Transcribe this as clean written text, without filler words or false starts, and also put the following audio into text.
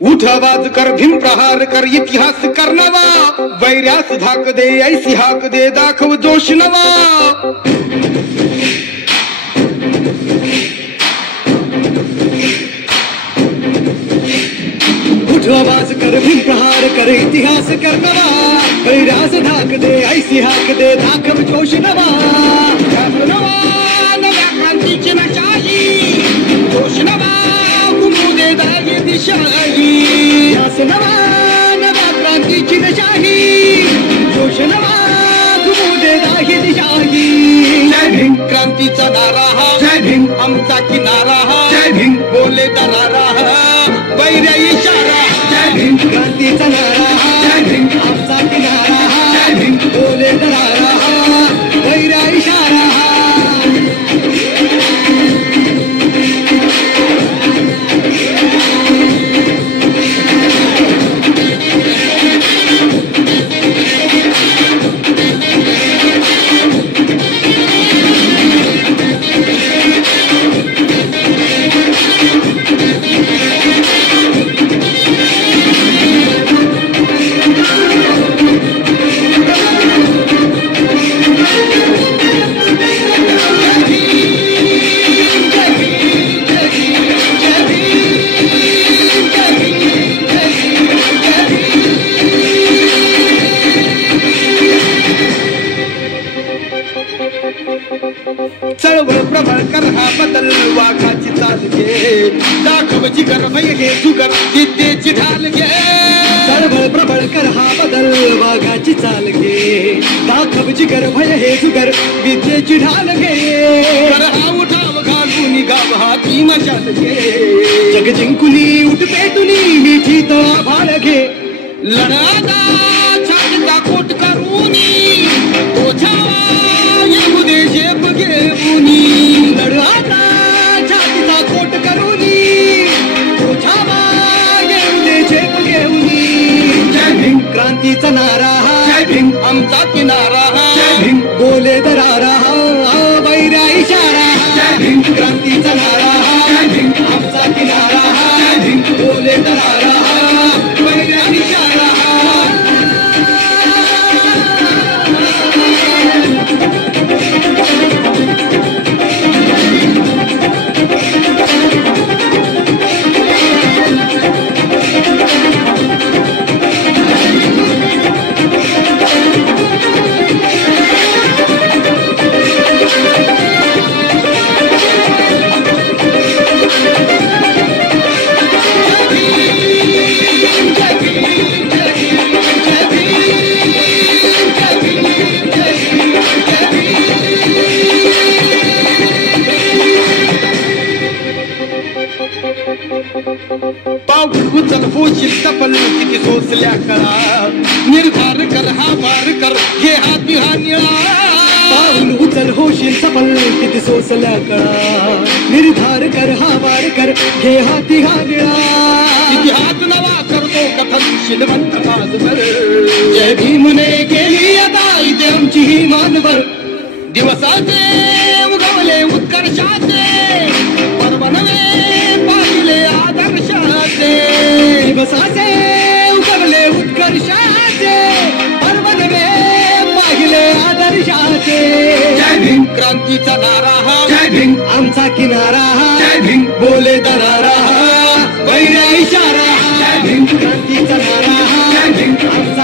उठ आवाज कर, भीम प्रहार कर, इतिहास कर नवा, वैर्यास धाक दे, ऐसी हाक दे, दाखव जोश नवा. उठ आवाज कर, भीम प्रहार कर, इतिहास कर नवा, वैर्यास धाक दे, ऐसी हाक दे, दाखव जोश नवा. नवा नव्या क्रांतीची नशाही, जोश नवा घुमू दे दागी दिशाही. यास नवा नव्या क्रांतीची नशाही, जोश नवा घुमू दे दागी दिशाही. जय भीम क्रांतीचा नारा हा, जय भीम आमचा किनारा हा, जय भीम बोले दरारा हा, वैर्या इशारा. जय भीम क्रांतीचा नारा हा, जय भीम आमचा किनारा हा, जय भीम बोले दरारा हा, वैर्या इशारा. चळवळ प्रबळ कर हा बदल, वाघाची चाल घे, दाखव जिगर भय घे जुगर, विद्येची ढाल घे. चळवळ प्रबळ कर हा बदल, वाघाची चाल घे, दाखव जिगर भय हे जुगर, विद्येची ढाल घे. कर हा उठाव घालून गाव हाती मशाल घे, जग जिंकुनी उठ पेटुनी मिठी तो आभाळ घे. लढाचा छातीचा कोट करूनी, तो छावा येऊ दे झेप घेऊनी. लढाचा छातीचा कोट करूनी, तो छावा येऊ दे झेप घेऊनी. जय भीम क्रांतीचा नारा हा, जय भीम आमचा किनारा हा, जय भीम बोले दरारा हा, वैर्या इशारा. जय भीम क्रांतीचा नारा हा, जय भीम आमचा किनारा हा, जय भीम बोले दरारा हा, वैर्या इशारा. उचल होशील सफल, किती सोसल्या कळा, निर्धार कर हा वार कर, घे हाती हा निळा. पाऊल उचल होशील सफल, किती सोसल्या कळा, निर्धार कर हा वार कर, घे हाती हा निळा. इतिहास नवा करतो कथन शिलवंत आजवर, जय भीमने केली आता इथे आमची ही मानवर. दिवसाचे उगवले उत्कर्षाचे, पर्व नवे पाहिले आदर्शाचे. दिवसाचे उगवले उत्कर्षाचे, पर्व नवे पाहिले आदर्शाचे. जय भीम क्रांतीचा नारा हा, जय भीम आमचा किनारा हा, जय भीम बोले दरारा हा, वैर्या इशारा. जय भीम क्रांतीचा नारा हा, जय भीम आमचा